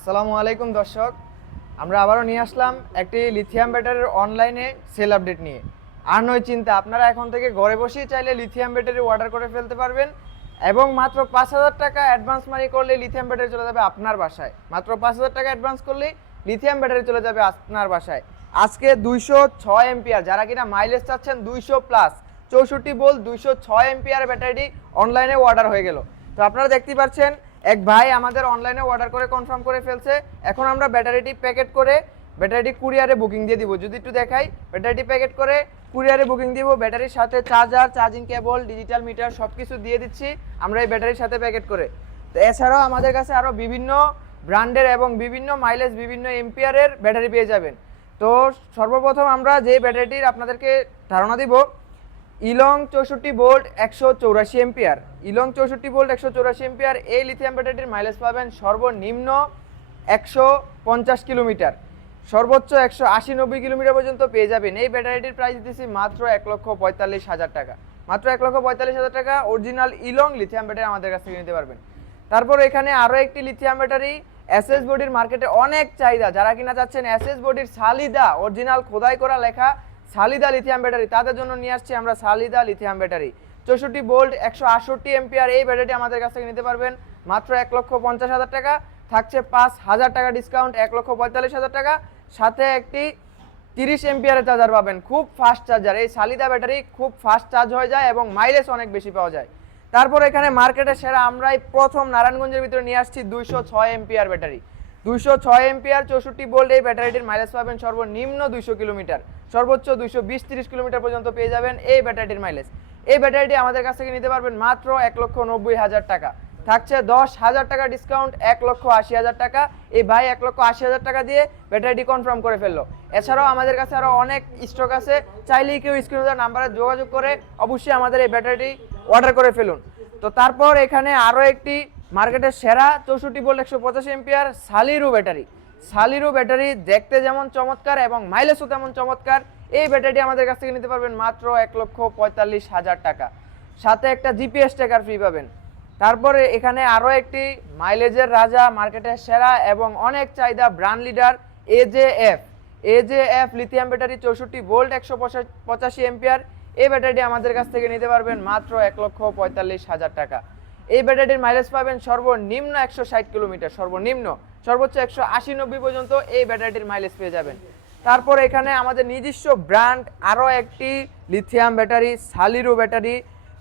আসসালামু আলাইকুম দর্শক, আমরা আবারও নিয়ে আসলাম একটি লিথিয়াম ব্যাটারির অনলাইনে সেল আপডেট নিয়ে। আর নয় চিন্তা, আপনারা এখন থেকে ঘরে বসেই চাইলে লিথিয়াম ব্যাটারি অর্ডার করে ফেলতে পারবেন এবং মাত্র ৫,০০০ টাকা অ্যাডভান্স মানি করলে লিথিয়াম ব্যাটারি চলে যাবে আপনার বাসায়। মাত্র ৫,০০০ টাকা অ্যাডভান্স করলেই লিথিয়াম ব্যাটারি চলে যাবে আপনার বাসায়। আজকে ২০৬ এম্পিয়ার, যারা কিনা মাইলেজ চাচ্ছেন ২০০ প্লাস, ৬৪ ভোল্ট ২০৬ এম্পিয়ার ব্যাটারিটি অনলাইনে অর্ডার হয়ে গেল। তো আপনারা দেখতে পাচ্ছেন এক ভাই আমাদের অনলাইনে অর্ডার করে কনফার্ম করে ফেলছে। এখন আমরা ব্যাটারিটি প্যাকেট করে ব্যাটারিটি কুরিয়ারে বুকিং দিয়ে দিব। যদি একটু দেখাই, ব্যাটারিটি প্যাকেট করে কুরিয়ারে বুকিং দিব। ব্যাটারির সাথে charger, charging cable, digital meter সব কিছু দিয়ে দিচ্ছি আমরা এই ব্যাটারির সাথে প্যাকেট করে। তো এছাড়াও আমাদের কাছে আরও বিভিন্ন ব্র্যান্ডের এবং বিভিন্ন মাইলেজ, বিভিন্ন এম্পিয়ারের ব্যাটারি পেয়ে যাবেন। তো সর্বপ্রথম আমরা যে ব্যাটারিটির আপনাদেরকে ধারণা দিব, ইলং ৬৪ ভোল্ট ১৮৪ এম্পিয়ার। ইলং ৬৪ ভোল্ট ১৮৪ এম্পিয়ার এই লিথিয়াম ব্যাটারিটির মাইলেজ পাবেন সর্বনিম্ন ১৫০ কিলোমিটার, সর্বোচ্চ ১৮০-৯০ কিলোমিটার পর্যন্ত পেয়ে যাবেন। এই ব্যাটারিটির প্রাইস দিতেছি মাত্র ১,৪৫,০০০ টাকা। মাত্র ১,৪৫,০০০ টাকা অরিজিনাল ইলং লিথিয়াম ব্যাটারি আমাদের কাছ থেকে নিতে পারবেন। তারপর এখানে আরও একটি লিথিয়াম ব্যাটারি এসএস বডির মার্কেটে অনেক চাহিদা, যারা কিনা চাচ্ছেন এসএস বডির সালিদা অরিজিনাল খোদাই করা লেখা সালিদা লিথিয়াম ব্যাটারি, তাদের জন্য নিয়ে আসছি আমরা সালিদা লিথিয়াম ব্যাটারি ৬৪ ভোল্ট ১৬৮ এম্পিয়ার। এই ব্যাটারিটি আমাদের কাছ থেকে নিতে পারবেন মাত্র ১,৫০,০০০ টাকা। থাকছে ৫,০০০ টাকা ডিসকাউন্ট, ১,৪৫,০০০ টাকা। সাথে একটি ৩০ এম্পিয়ারের চার্জার পাবেন, খুব ফাস্ট চার্জার। এই সালিদা ব্যাটারি খুব ফাস্ট চার্জ হয়ে যায় এবং মাইলেজ অনেক বেশি পাওয়া যায়। তারপর এখানে মার্কেটের সেরা আমরাই প্রথম নারায়ণগঞ্জের ভিতরে নিয়ে আসছি ২০৬ এম্পিয়ার ব্যাটারি। ২০৬ এম্পিয়ার ৬৪ ভোল্ট এই ব্যাটারিটির মাইলেজ পাবেন সর্বনিম্ন ২০০ কিলোমিটার, সর্বোচ্চ ২২০-৩০ কিলোমিটার পর্যন্ত পেয়ে যাবেন এই ব্যাটারিটির মাইলেজ। এই ব্যাটারিটি আমাদের কাছ থেকে নিতে পারবেন মাত্র ১,৯০,০০০ টাকা। থাকছে ১০,০০০ টাকা ডিসকাউন্ট, ১,৮০,০০০ টাকা। এই ভাই ১,৮০,০০০ টাকা দিয়ে ব্যাটারিটি কনফার্ম করে ফেললো। এছাড়াও আমাদের কাছে আরও অনেক স্টক আছে, চাইলেই কেউ স্ক্রিনে দেওয়া নাম্বারে যোগাযোগ করে অবশ্যই আমাদের এই ব্যাটারিটি অর্ডার করে ফেলুন। তো তারপর এখানে আরও একটি মার্কেটের সেরা ৬৪ ভোল্ট ১৮৫ এম্পিয়ার সালিরু ব্যাটারি। সালিরু ব্যাটারি দেখতে যেমন চমৎকার এবং মাইলেজও তেমন চমৎকার। এই ব্যাটারিটি আমাদের কাছ থেকে নিতে পারবেন মাত্র ১,৪৫,০০০ টাকা। সাথে একটা জিপিএস ট্র্যাকার ফ্রি পাবেন। তারপরে এখানে আরও একটি মাইলেজের রাজা, মার্কেটের সেরা এবং অনেক চাহিদা brand leader AJF lithium battery ৬৪ volt ১৮৫ ampere. এই ব্যাটারিটি আমাদের কাছ থেকে নিতে পারবেন মাত্র ১,৪৫,০০০ টাকা। এই ব্যাটারিটির মাইলেজ পাবেন সর্বনিম্ন ১৬০ কিলোমিটার, সর্বনিম্ন, সর্বোচ্চ ১৮০-৯০ পর্যন্ত এই ব্যাটারিটির মাইলেজ পেয়ে যাবেন। তারপর এখানে আমাদের নিজস্ব ব্র্যান্ড আরও একটি লিথিয়াম ব্যাটারি সালিরু ব্যাটারি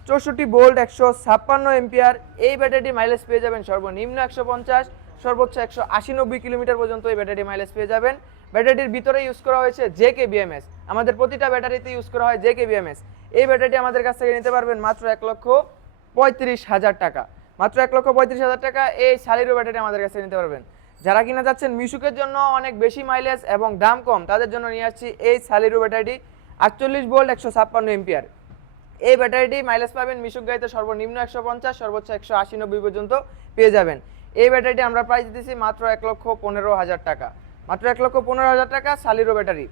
৬৪ ভোল্ট ১৫৬ এম্পিয়ার। এই ব্যাটারিটির মাইলেজ পেয়ে যাবেন সর্বনিম্ন ১৫০, সর্বোচ্চ ১৮০-৯০ কিলোমিটার পর্যন্ত এই ব্যাটারিটির মাইলেজ পেয়ে যাবেন। ব্যাটারিটির ভিতরে ইউজ করা হয়েছে জেকেবিএমএস, আমাদের প্রতিটা ব্যাটারিতে ইউজ করা হয় জেকেবিএমএস। এই ব্যাটারিটি আমাদের কাছ থেকে নিতে পারবেন মাত্র ১,৩৫,০০০ টাকা। মাত্র ১,৩৫,০০০ টাকা এই সালিরু ব্যাটারি আমাদের কাছে নিতে পারবেন। যারা কিনা যাচ্ছেন মিশুকের জন্য অনেক বেশি মাইলেজ এবং দাম কম, তাদের জন্য নিয়ে আসছি এই সালিরু ব্যাটারিটি ৪৮ ভোল্ট ১৫৬ এম্পিয়ার। এই ব্যাটারিটি মাইলেজ পাবেন মিশুক গাড়িতে সর্বনিম্ন ১৫০, সর্বোচ্চ ১৮০-৯০ পর্যন্ত পেয়ে যাবেন। এই ব্যাটারিটি আমরা প্রাইস দিতেছি মাত্র ১,১৫,০০০ টাকা। মাত্র ১,১৫,০০০ টাকা সালিরু ব্যাটারি।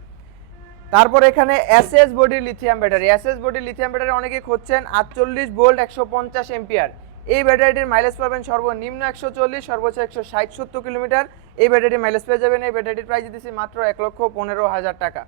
তারপর এখানে এসএস বডির লিথিয়াম ব্যাটারি। এসএস বডির লিথিয়াম ব্যাটারি অনেকেই খুঁজছেন ৪৮ ভোল্ট ১৫০ এম্পিয়ার। এই ব্যাটারিটির মাইলেজ পাবেন সর্বনিম্ন ১৪০, সর্বোচ্চ ১৬০-৭০ কিলোমিটার এই ব্যাটারিটির মাইলেজ পেয়ে যাবেন। এই ব্যাটারিটির প্রাইস দিতেছি মাত্র ১,১৫,০০০ টাকা।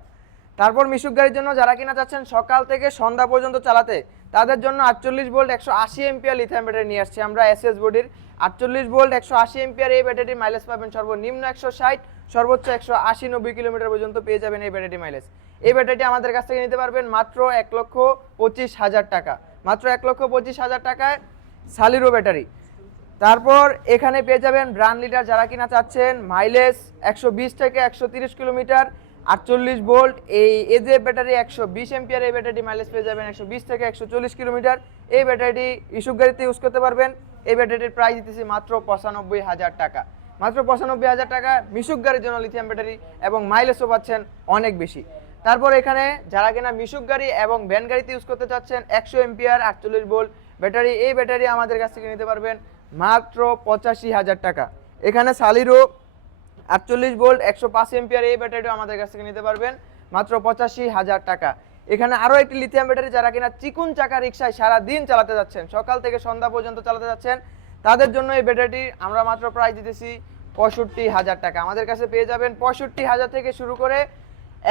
তারপর মিশুক গাড়ির জন্য যারা কিনা চাচ্ছেন সকাল থেকে সন্ধ্যা পর্যন্ত চালাতে, তাদের জন্য ৪৮ ভোল্ট ১৮০ এম্পিয়ার লিথিয়াম ব্যাটারি নিয়ে আসছি আমরা এসএস বডির ৪৮ ভোল্ট ১৮০ এম্পিয়ার। এই ব্যাটারিটির মাইলেজ পাবেন সর্বনিম্ন ১৬০, সর্বোচ্চ ১৮০-৯০ কিলোমিটার পর্যন্ত পেয়ে যাবেন এই ব্যাটারি মাইলেজ। এই ব্যাটারিটি আমাদের কাছ থেকে নিতে পারবেন মাত্র ১,২৫,০০০ টাকা। মাত্র ১,২৫,০০০ টাকায় সালিরু ব্যাটারি। তারপর এখানে পেয়ে যাবেন ব্র্যান্ড লিডার, যারা কিনা চাচ্ছেন মাইলেজ ১২০ থেকে ১৩০ কিলোমিটার, ৪৮ ভোল্ট এই এজেএফ ব্যাটারি ১২০ এম্পিয়ার। এই ব্যাটারিটি মাইলেজ পেয়ে যাবেন ১২০ থেকে ১৪০ কিলোমিটার। এই ব্যাটারিটি ইস্যুক গাড়িতে ইউজ করতে পারবেন। এই ব্যাটারিটির প্রাইস দিতেছি মাত্র ৯৫,০০০ টাকা। মাত্র ৯৫,০০০ টাকা মিশুক গাড়ির জন্য লিথিয়াম ব্যাটারি এবং মাইলেজও পাচ্ছেন অনেক বেশি। তারপর এখানে যারা কিনা মিশুক গাড়ি এবং ভ্যান গাড়িতে ইউজ করতে চাচ্ছেন ১০০ এম্পিয়ার ৪৮ ভোল্ট ব্যাটারি, এই ব্যাটারি আমাদের কাছ থেকে নিতে পারবেন মাত্র ৮৫,০০০ টাকা। এখানে সালিরু ৪৮ ভোল্ট ১০৫ এম্পিয়ার, এই ব্যাটারিটা আমাদের কাছ থেকে নিতে পারবেন মাত্র ৮৫,০০০ টাকা। এখানে আরও একটি লিথিয়াম ব্যাটারি, যারা কিনা চিকুন চাকা রিক্সায় সারা দিন চালাতে যাচ্ছেন, সকাল থেকে সন্ধ্যা পর্যন্ত চালাতে যাচ্ছেন, তাদের জন্য এই ব্যাটারিটি আমরা মাত্র প্রাইস দিতেছি 65,000 টাকা। আমাদের কাছে পেয়ে যাবেন 65,000 থেকে শুরু করে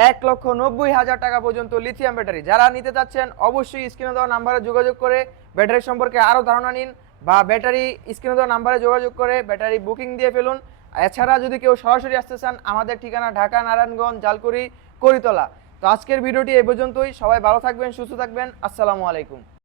1,90,000 টাকা পর্যন্ত লিথিয়াম ব্যাটারি। যারা নিতে চাচ্ছেন অবশ্যই স্ক্রিনে দেওয়া নাম্বারে যোগাযোগ করে ব্যাটারি সম্পর্কে আরও ধারণা নিন, বা ব্যাটারি স্ক্রিনে দেওয়া নাম্বারে যোগাযোগ করে ব্যাটারি বুকিং দিয়ে ফেলুন। এছাড়া যদি কেউ সরাসরি আসতে চান, আমাদের ঠিকানা ঢাকা, নারায়ণগঞ্জ, জালকুড়ি, করিতলা। তো আজকের ভিডিওটি এই পর্যন্তই। সবাই ভালো থাকবেন, সুস্থ থাকবেন। আসসালামু আলাইকুম।